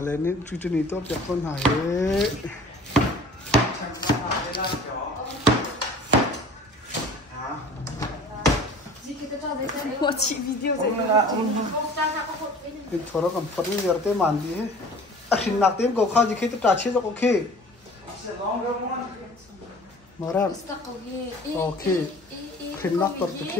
lên nên chú chân tốt đẹp con hải cái thằng nó cầm phật như vậy thế màn gì hết xin nạp tiền cầu khao gì khi tôi trả chi cho ok mà ra ok xin nạp tập ok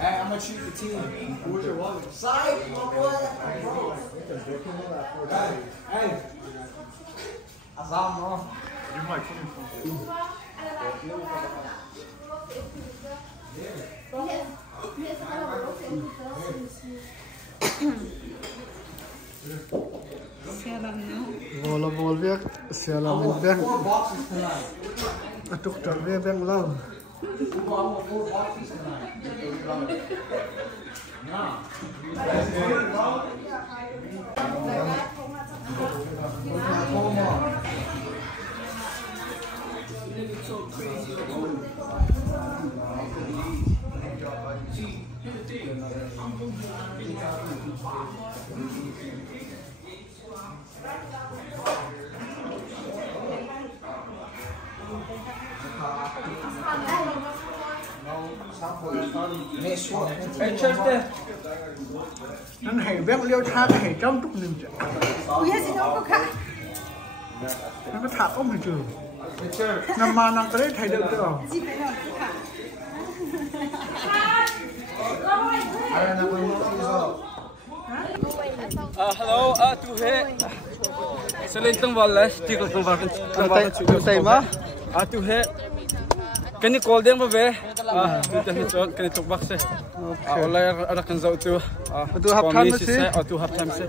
Hey, I'm gonna choose the team. Who's your wallet? Side, hey, Azam, you're my team. Bola bol việc Salen Mino bang atuk tar ve bang lao anh hãy vét liêu tha cái hãy trong túc niệm chứ nó có thả ông hình trường nằm mà nằm tới thầy được chưa hello, tu he. Salen tang wala, tikal tang wala. tay mà Tu he. Can you call them babe? Tu ni chon, can you talk back se? Wala ada kan zau tu. tu hấp tham se. Tu hấp tham se.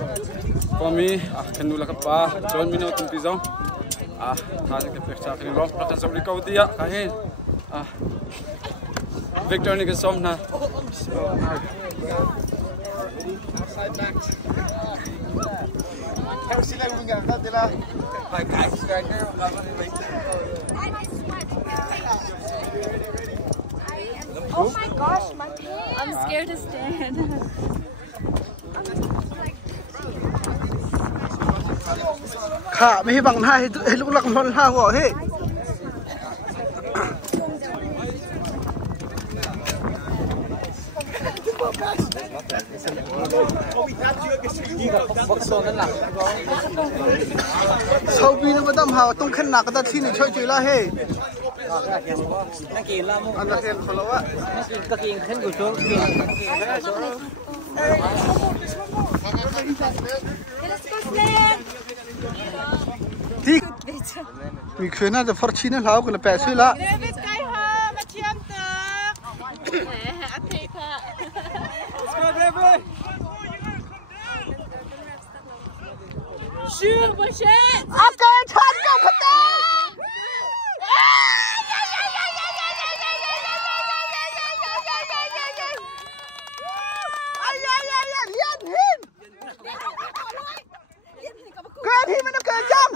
For me, kan nula ka pa, John Mino tum pizong. Tha ke pekcha kan lo, kan zau li kau dia, kahin. Victor ni ke som na. Side back. How sila mo nga nila? Like guys striker, Oh my gosh, my pants. I'm scared to stand. khả mấy bằng hai lúc lắc lon ha gọi hết sau khi nó bắt hào tung khăn nạc ta thi này chơi chơi la he anh là khen follow á các kiên khen của chú. đi mình khuyên là phật chi nó lao cái là bẻ suy la Shoot, push it! Okay, time go, put down! Good, he made a good jump!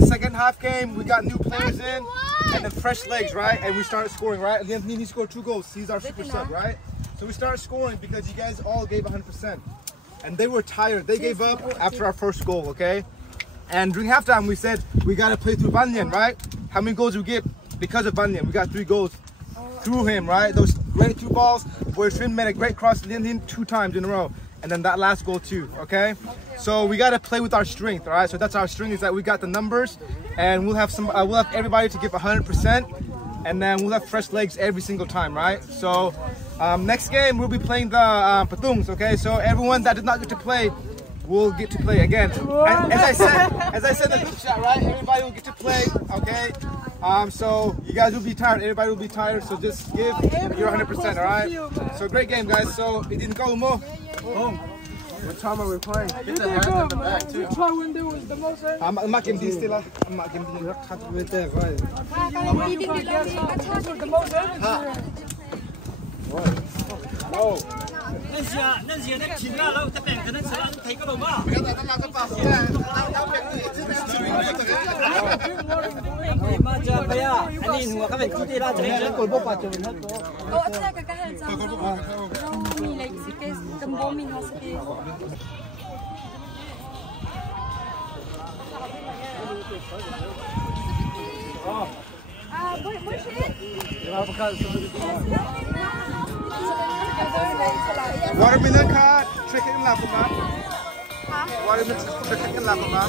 Second half game, we got new players in and then fresh legs, right? And we started scoring, right? And then he scored 2 goals. He's our super sub, right? So we started scoring because you guys all gave 100%. And they were tired. They gave up after our first goal, okay? And during halftime, we said, we got to play through Banyan, right? How many goals we get because of Banyan? We got 3 goals through him, right? Those great 2 balls where Trin made a great cross to him 2 times in a row. And then that last goal too, okay? So we got to play with our strength, all right? So that's our strength, is that we got the numbers and we'll have we'll have everybody to give 100%. And then we'll have fresh legs every single time, right? So Next game we'll be playing the patungs. Okay, so everyone that did not get to play will get to play again. And as I said in the group chat, right? Everybody will get to play. Okay. So you guys will be tired. Everybody will be tired. So just give your 100%. All right. So great game, guys. So it didn't go more. What time are we playing? Get the hand in the back too. Which one was the most? I'm not getting these still. I'm not getting these. Oh. Watermelon card, trick it in la kuma. Watermelon trick it in la kuma.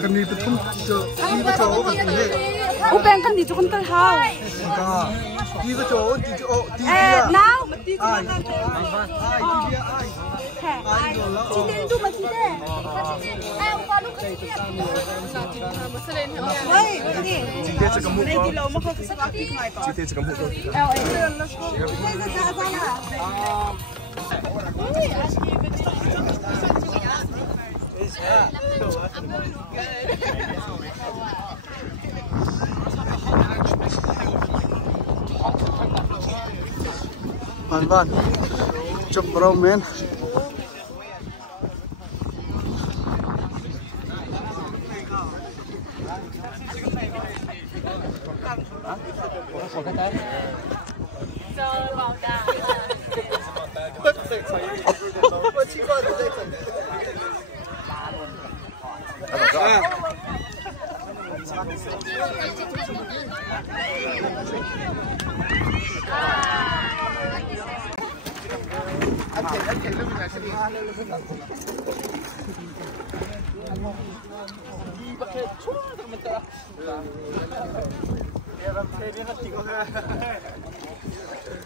Kan ni betul ni betul kan ni. Upeng kan di cukup terhau. Ni betul di di. Now. Chị tu mà chị đây. Em qua lúc chị đây. Ôi, cái gì? Chị đây sẽ có một. Này thì lâu mà không sắp đi ngoài. Chị đây sẽ có một. Van chụp bro men.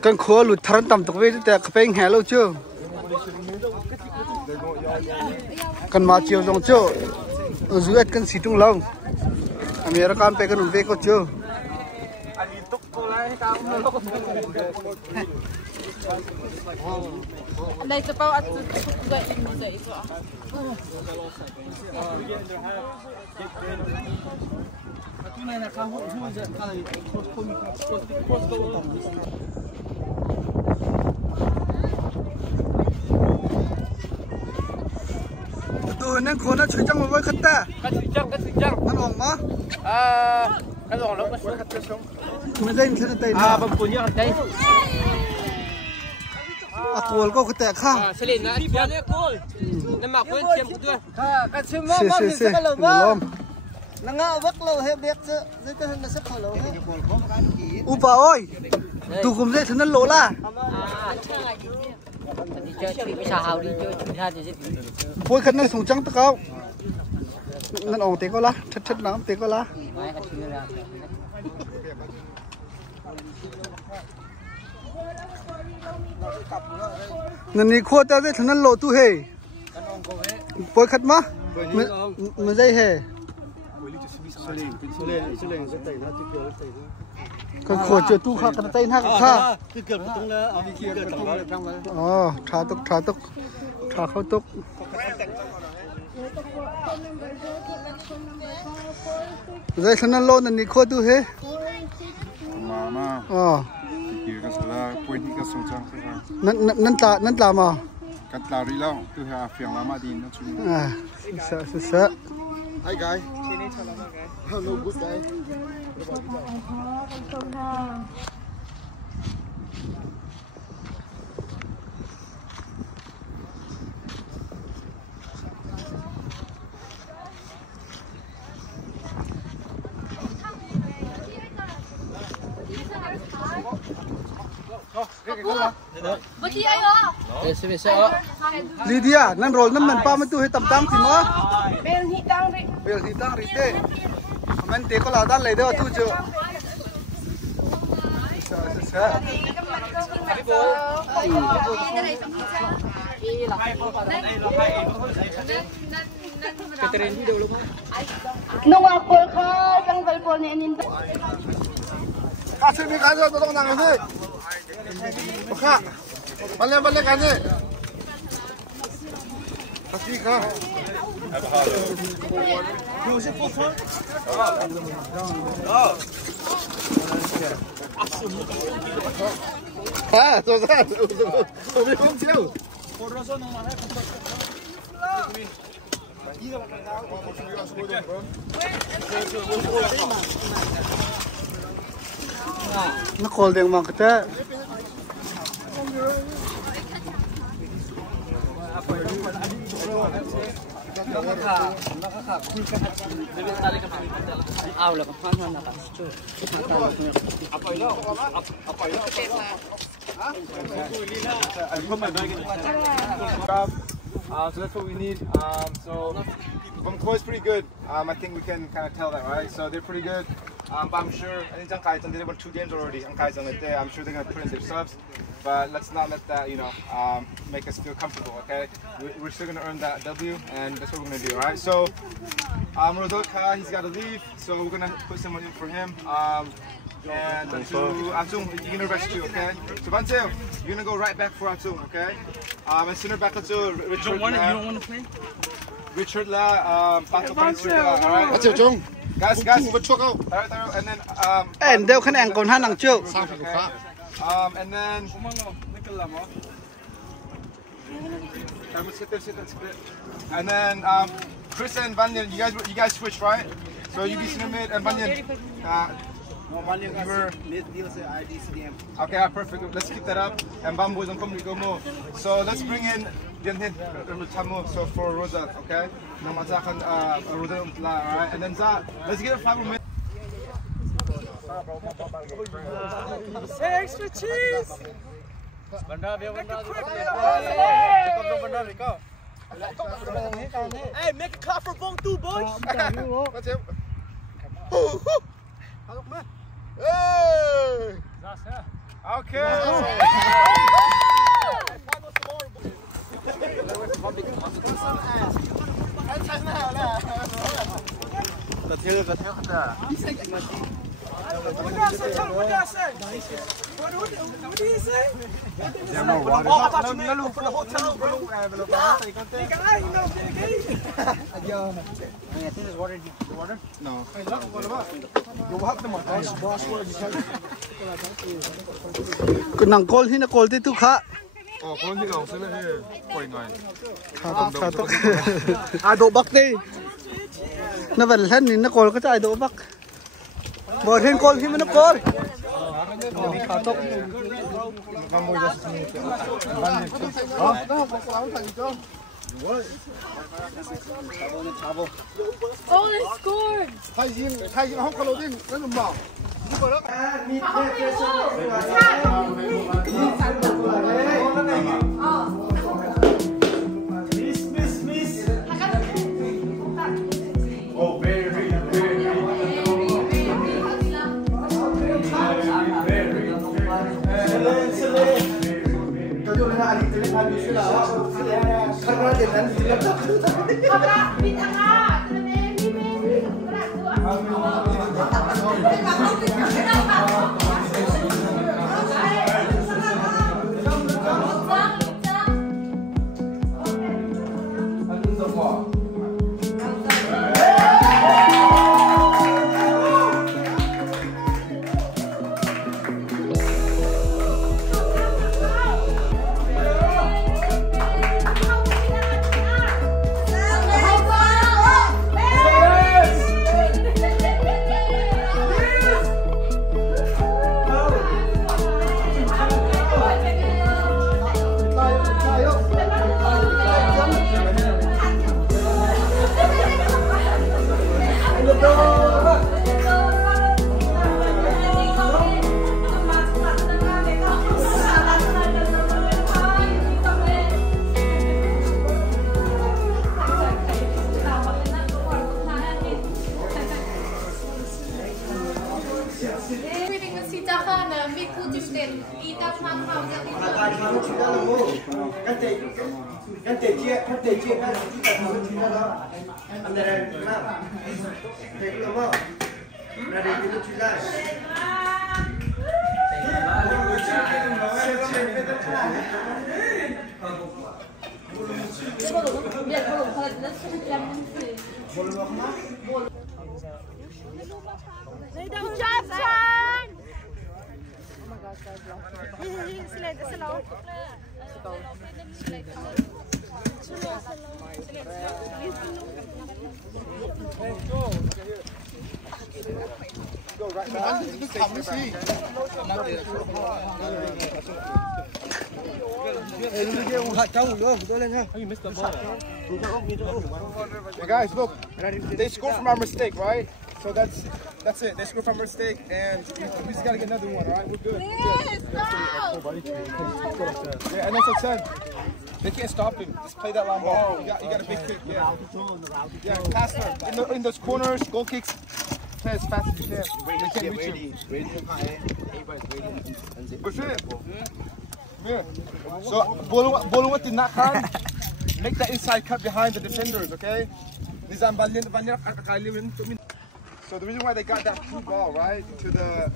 Kan khô lụt thằng tầm tục về thì cái bánh hè lâu chưa? Kan mà chiều rong chưa? Ở dưới kan xì trung lâu. America pe kan về có chưa? Đây sẽ bao ăn dậy dậy rồi. Này là khang hội vui dậy cái tôi nên khôn nó chơi trong với khất ta. Cái chăng. Nó ổn má. Cái lồng nó có khất sống. Mình đây mình thấy Bầm cuốn như đây. Cô có cái tẹt khang. Salen na chiam ne kol. Na ma kol chiam kudu. Cái chim mắm mắm thì sẽ lâu quá. Nó ngã vắt lâu hết biết chứ, dưới cái nó sắp lâu hết. Upa ơi, tụ cùng dễ thằng nó lỗ la. Đi chơi bị xả hào đi chơi chúng ta thì Bôi khăn này xuống trắng tao cao. Nó ổn té có lá, chất lắm té có lá. Nên đi khua tao dễ thằng nó lỗ tu hề. Bôi khăn má, mình dây hề. Con khổ chưa tu khác cái tay khác khác. Thả túc, thả khâu túc. Dây thân nó lôn là ní khô tu hế. Năn tà mà. Cắt tàu đi lâu, từ hà phiền lắm mà đi nó chung. Sợ. Hi guys. Hello, good day. Lydia nan roll nan man pa man tu he tam tang ti mo Bel hi tang ri. bel hi tang ri te man te ko la dan le de tu chu sa Nung ako ka kang balpon ni anin. Kasi may kaso totoo nang kasi. Baka. Balik kasi. Kasi ka. Ah, so sad. Ubi kong siyaw. na call deng mang kata So that's what we need. So Bumko's pretty good. I think we can kind of tell that, right? So they're pretty good. But I'm sure, they won 2 games already. I'm sure they're going to put in their subs. But let's not let that, make us feel comfortable, okay? We're still going to earn that W, and that's what we're going to do, all right? So, Rodolka, he's got to leave, so we're going to put someone in for him. And Atung, you're going to rest too, okay? So, Banteo, you're going to go right back for Atung, okay? And center back to Richard. You don't want to play? Richard La, Pato Richard La, all right? Achu chung Guys, move a out. And then, en deu khan ang kon han ang chu and then, and then, Chris and Banyan, you guys switched, right? So you be center mid and Banyan. You were okay, perfect. Let's keep that up. And Bamboo is on coming to go more. So let's bring in Tamu. So for Rosa, okay? Rosa, alright? And then Za, let's get a 5 minutes. Extra cheese. Hey, make a clap for Bong too, boys. That's it. Hey! Okay. What did I say? What did he say? I thought you meant for the hotel, bro. Hey, guy, you know, this is water. The water? No. What about? Nang call hin na call te tu kha Oh, con thì không, sẽ là quay ngoài. kha to a do bak te na van han ni na call ka cha do bak bo hen call hin na call kha to Oh, they scored. Thay gì không có lỗi tin, nó lùm bảo. มีคู่จิ้มเด่นอีตาทางเขาจะติดต่อ กันเตะเจี๊ยกันที่แต่ทำที่นั่นแล้วอันเดอร์น่าเด็กเราว่าเราได้ยินชื่อได้Go right now. Come and see. Hey guys, look. They scored from our mistake, right? So that's it. They scored from our mistake, and we just gotta get another one. All right, we're good. Yeah, and that's what I said. They can't stop him. Just play that long ball. You got a big kick. Yeah. Yeah, pass her in those corners. Goal kicks. Play as fast as you can. They can't reach him. Good shit. Yeah. So Boluwat did not come. Make that inside cut behind the defenders, okay? So the reason why they got that through ball, right, to the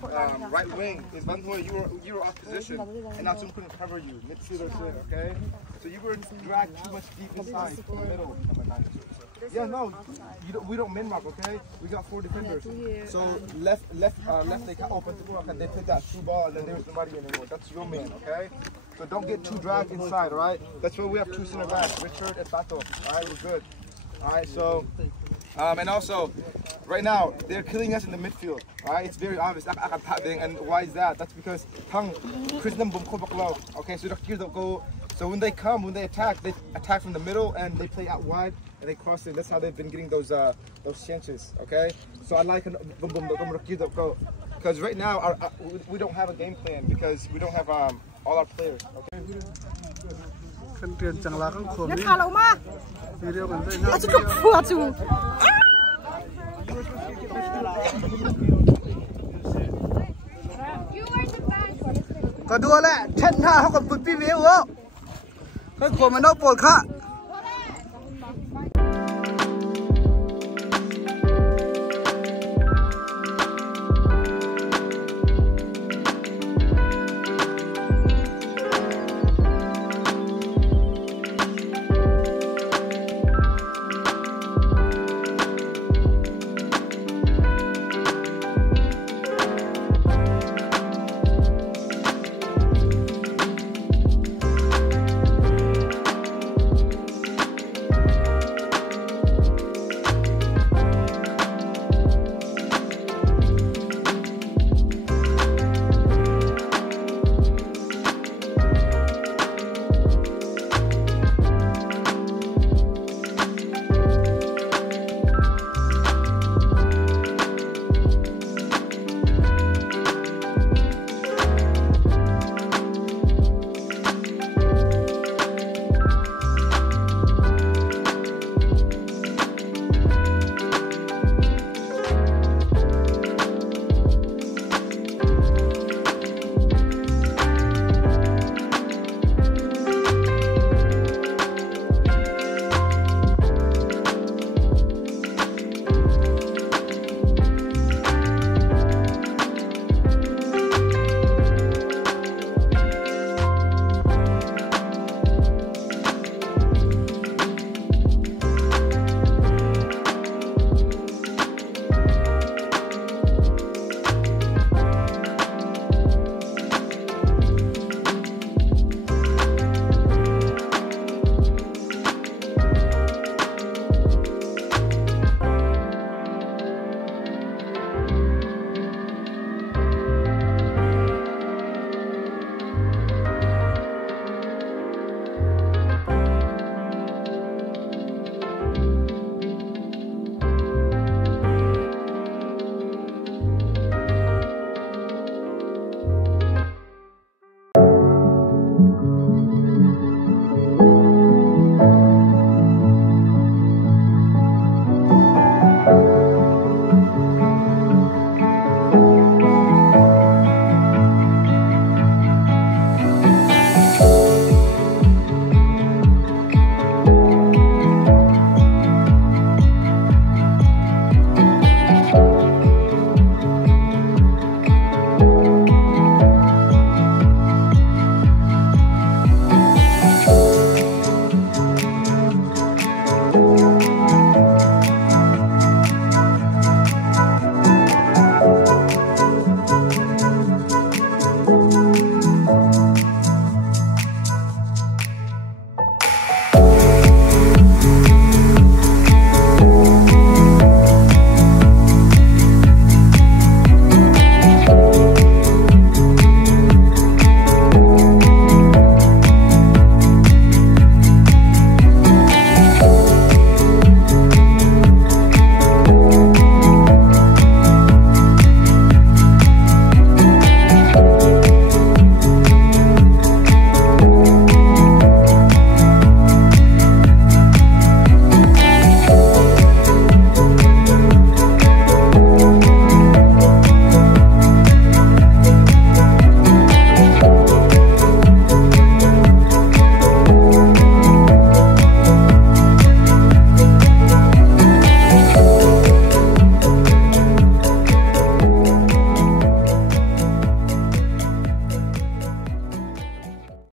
right wing is you were off position, and now someone couldn't cover you. Midfielder shit, okay? So you were dragged too much deep inside in the middle. Yeah, no, we don't min mark, okay? We got 4 defenders. So left they cut open the ball, and they took that through ball, and then there was nobody anymore. That's your man, okay? So don't get too dragged inside, all right? That's why we have 2 center backs, Richard and Pato. All right, we're good. All right, so and also right now they're killing us in the midfield. All right, it's very obvious. And why is that? That's because okay, so go. So when they attack from the middle and they play out wide and they cross it. That's how they've been getting those chances. Okay, so I like because right now we don't have a game plan because we don't have all our players. Okay. Có đua lại, chân hạ họ còn bụt pi véo không? Cái cổ mà nó bột khá.